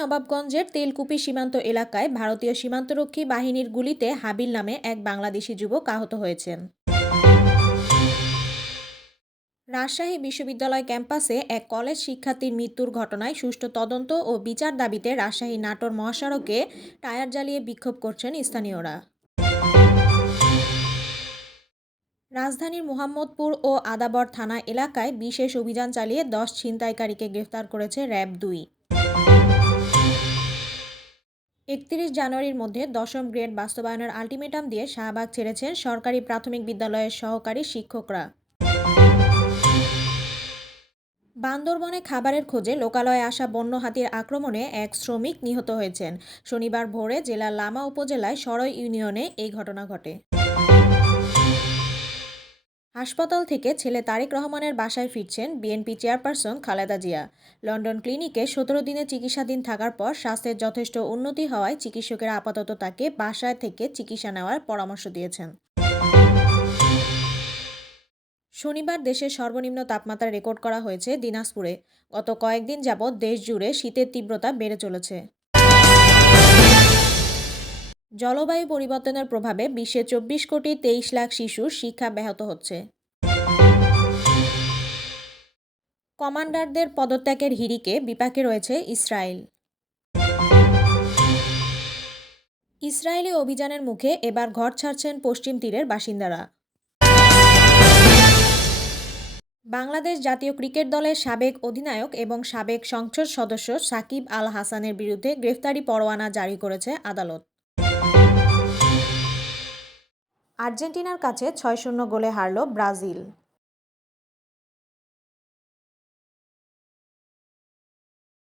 নবাবগঞ্জের তেলকুপি সীমান্ত এলাকায় ভারতীয় সীমান্তরক্ষী বাহিনীর গুলিতে হাবিল নামে এক বাংলাদেশি যুবক আহত হয়েছেন। রাজশাহী বিশ্ববিদ্যালয় ক্যাম্পাসে এক কলেজ শিক্ষার্থীর মৃত্যুর ঘটনায় সুষ্ঠু তদন্ত ও বিচার দাবিতে রাজশাহী নাটোর মহাসড়কে টায়ার জ্বালিয়ে বিক্ষোভ করছেন স্থানীয়রা। রাজধানীর মোহাম্মদপুর ও আদাবর থানা এলাকায় বিশেষ অভিযান চালিয়ে দশ ছিনতাইকারীকে গ্রেফতার করেছে র্যাব দুই। একত্রিশ জানুয়ারির মধ্যে দশম গ্রেড বাস্তবায়নের আলটিমেটাম দিয়ে শাহবাগ ছেড়েছেন সরকারি প্রাথমিক বিদ্যালয়ের সহকারী শিক্ষকরা। বান্দরবনে খাবারের খোঁজে লোকালয়ে আসা বন্য হাতির আক্রমণে এক শ্রমিক নিহত হয়েছেন। শনিবার ভোরে জেলার লামা উপজেলায় সরই ইউনিয়নে এই ঘটনা ঘটে। হাসপাতাল থেকে ছেলে তারেক রহমানের বাসায় ফিরছেন BNP chairperson Khaleda Zia. London ক্লিনিকে সতেরো দিনে চিকিৎসাধীন থাকার পর স্বাস্থ্যের যথেষ্ট উন্নতি হওয়ায় চিকিৎসকেরা আপাতত তাকে বাসায় থেকে চিকিৎসা নেওয়ার পরামর্শ দিয়েছেন। শনিবার দেশের সর্বনিম্ন তাপমাত্রা রেকর্ড করা হয়েছে দিনাজপুরে। গত কয়েকদিন যাবৎ দেশ জুড়ে শীতের তীব্রতা বেড়ে চলেছে। জলবায়ু পরিবর্তনের প্রভাবে বিশ্বে চব্বিশ কোটি তেইশ লাখ শিশুর শিক্ষা ব্যাহত হচ্ছে। কমান্ডারদের পদত্যাগের হিড়িকে বিপাকে রয়েছে ইসরায়েল। ইসরায়েলি অভিযানের মুখে এবার ঘর ছাড়ছেন পশ্চিম তীরের বাসিন্দারা। বাংলাদেশ জাতীয় ক্রিকেট দলের সাবেক অধিনায়ক এবং সাবেক সংসদ সদস্য সাকিব আল হাসানের বিরুদ্ধে গ্রেফতারি পরোয়ানা জারি করেছে আদালত। আর্জেন্টিনার কাছে ছয় শূন্য গোলে হারল ব্রাজিল।